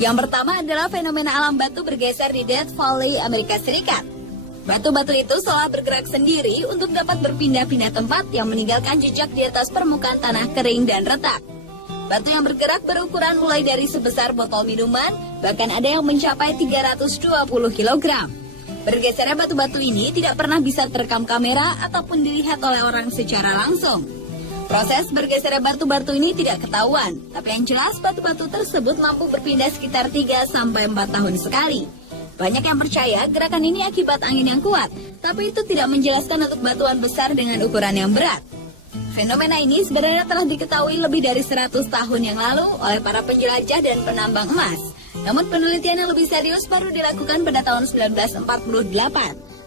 Yang pertama adalah fenomena alam batu bergeser di Death Valley, Amerika Serikat. Batu-batu itu seolah bergerak sendiri untuk dapat berpindah-pindah tempat yang meninggalkan jejak di atas permukaan tanah kering dan retak. Batu yang bergerak berukuran mulai dari sebesar botol minuman, bahkan ada yang mencapai 320 kg. Bergesernya batu-batu ini tidak pernah bisa terekam kamera ataupun dilihat oleh orang secara langsung. Proses bergesernya batu-batu ini tidak ketahuan, tapi yang jelas batu-batu tersebut mampu berpindah sekitar 3-4 tahun sekali. Banyak yang percaya gerakan ini akibat angin yang kuat, tapi itu tidak menjelaskan untuk batuan besar dengan ukuran yang berat. Fenomena ini sebenarnya telah diketahui lebih dari 100 tahun yang lalu oleh para penjelajah dan penambang emas. Namun penelitian yang lebih serius baru dilakukan pada tahun 1948.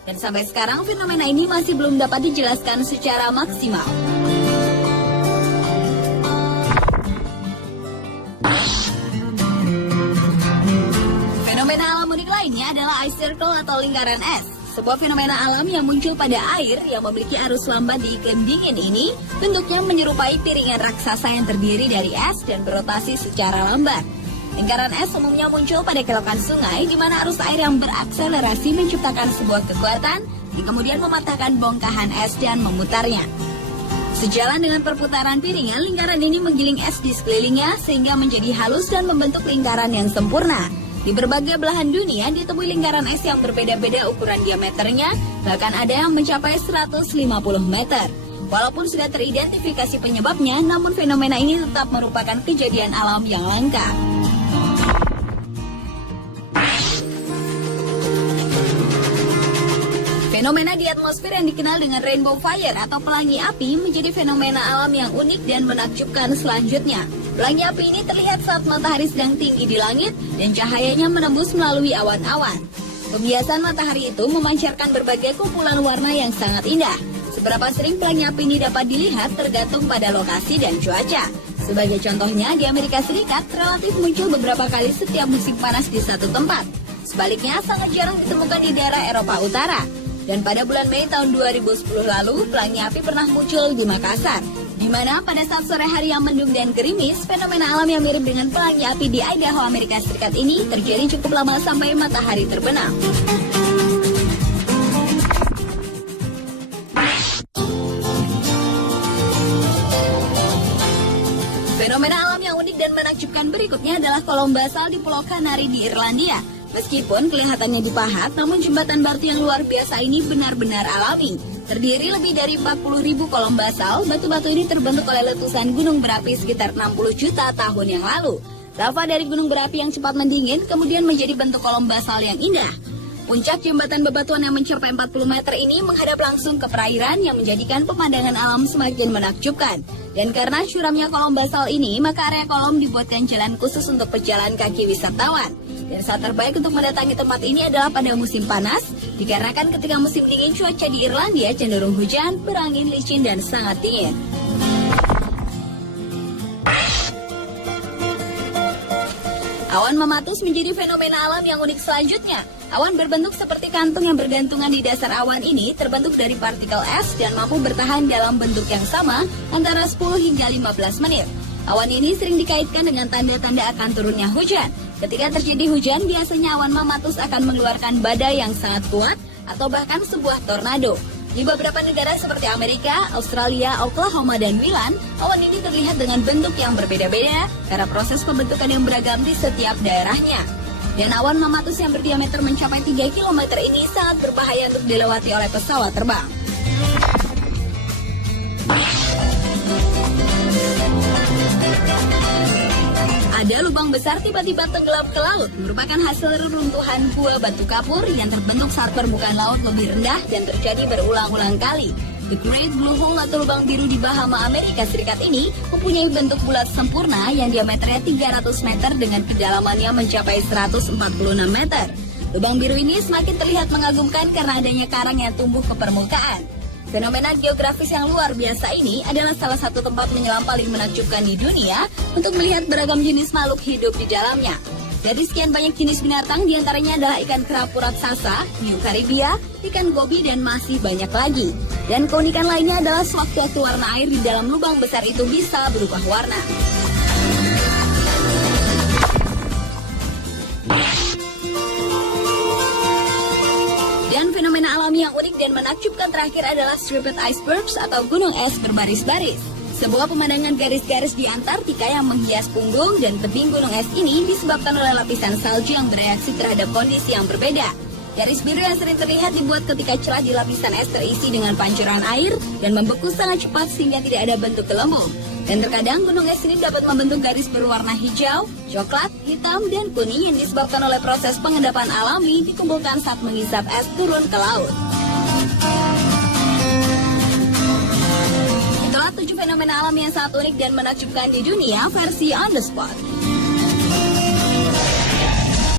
Dan sampai sekarang fenomena ini masih belum dapat dijelaskan secara maksimal. Fenomena alam unik lainnya adalah ice circle atau lingkaran es. Sebuah fenomena alam yang muncul pada air yang memiliki arus lambat di iklim dingin ini bentuknya menyerupai piringan raksasa yang terdiri dari es dan berotasi secara lambat. Lingkaran es umumnya muncul pada kelokan sungai di mana arus air yang berakselerasi menciptakan sebuah kekuatan yang kemudian mematahkan bongkahan es dan memutarnya. Sejalan dengan perputaran piringan, lingkaran ini menggiling es di sekelilingnya sehingga menjadi halus dan membentuk lingkaran yang sempurna. Di berbagai belahan dunia ditemui lingkaran es yang berbeda-beda ukuran diameternya, bahkan ada yang mencapai 150 meter. Walaupun sudah teridentifikasi penyebabnya, namun fenomena ini tetap merupakan kejadian alam yang langka. Fenomena di atmosfer yang dikenal dengan rainbow fire atau pelangi api menjadi fenomena alam yang unik dan menakjubkan selanjutnya. Pelangi api ini terlihat saat matahari sedang tinggi di langit dan cahayanya menembus melalui awan-awan. Pembiasan matahari itu memancarkan berbagai kumpulan warna yang sangat indah. Seberapa sering pelangi api ini dapat dilihat tergantung pada lokasi dan cuaca. Sebagai contohnya, di Amerika Serikat relatif muncul beberapa kali setiap musim panas di satu tempat. Sebaliknya, sangat jarang ditemukan di daerah Eropa Utara. Dan pada bulan Mei tahun 2010 lalu, pelangi api pernah muncul di Makassar, di mana pada saat sore hari yang mendung dan gerimis, fenomena alam yang mirip dengan pelangi api di Idaho, Amerika Serikat ini terjadi cukup lama sampai matahari terbenam. Fenomena alam yang unik dan menakjubkan berikutnya adalah kolom basal di Pulau Kanari di Irlandia. Meskipun kelihatannya dipahat, namun jembatan batu yang luar biasa ini benar-benar alami. Terdiri lebih dari 40.000 kolom basal, batu-batu ini terbentuk oleh letusan gunung berapi sekitar 60 juta tahun yang lalu. Lava dari gunung berapi yang cepat mendingin kemudian menjadi bentuk kolom basal yang indah. Puncak jembatan bebatuan yang mencapai 40 meter ini menghadap langsung ke perairan yang menjadikan pemandangan alam semakin menakjubkan. Dan karena curamnya kolom basal ini, maka area kolom dibuatkan jalan khusus untuk pejalan kaki wisatawan. Dan saat terbaik untuk mendatangi tempat ini adalah pada musim panas, dikarenakan ketika musim dingin cuaca di Irlandia cenderung hujan, berangin, licin, dan sangat dingin. Awan mematus menjadi fenomena alam yang unik selanjutnya. Awan berbentuk seperti kantung yang bergantungan di dasar awan ini terbentuk dari partikel es dan mampu bertahan dalam bentuk yang sama antara 10 hingga 15 menit. Awan ini sering dikaitkan dengan tanda-tanda akan turunnya hujan. Ketika terjadi hujan, biasanya awan mematus akan mengeluarkan badai yang sangat kuat atau bahkan sebuah tornado. Di beberapa negara seperti Amerika, Australia, Oklahoma, dan Milan, awan ini terlihat dengan bentuk yang berbeda-beda karena proses pembentukan yang beragam di setiap daerahnya. Dan awan mematus yang berdiameter mencapai 3 km ini sangat berbahaya untuk dilewati oleh pesawat terbang. Ada lubang besar tiba-tiba tenggelam ke laut, merupakan hasil reruntuhan gua batu kapur yang terbentuk saat permukaan laut lebih rendah dan terjadi berulang-ulang kali. The Great Blue Hole atau lubang biru di Bahama, Amerika Serikat ini mempunyai bentuk bulat sempurna yang diameternya 300 meter dengan kedalamannya mencapai 146 meter. Lubang biru ini semakin terlihat mengagumkan karena adanya karang yang tumbuh ke permukaan. Fenomena geografis yang luar biasa ini adalah salah satu tempat menyelam paling menakjubkan di dunia untuk melihat beragam jenis makhluk hidup di dalamnya. Dari sekian banyak jenis binatang, diantaranya adalah ikan kerapu raksasa, hiu Karibia, ikan gobi, dan masih banyak lagi. Dan keunikan lainnya adalah sewaktu-waktu warna air di dalam lubang besar itu bisa berubah warna. Dan fenomena alami yang unik dan menakjubkan terakhir adalah striped icebergs atau gunung es berbaris-baris. Sebuah pemandangan garis-garis di Antartika yang menghias punggung dan tebing gunung es ini disebabkan oleh lapisan salju yang bereaksi terhadap kondisi yang berbeda. Garis biru yang sering terlihat dibuat ketika celah di lapisan es terisi dengan pancuran air dan membeku sangat cepat sehingga tidak ada bentuk gelembung. Dan terkadang gunung es ini dapat membentuk garis berwarna hijau, coklat, hitam, dan kuning yang disebabkan oleh proses pengendapan alami dikumpulkan saat menghisap es turun ke laut. Itulah 7 fenomena alam yang sangat unik dan menakjubkan di dunia versi On The Spot.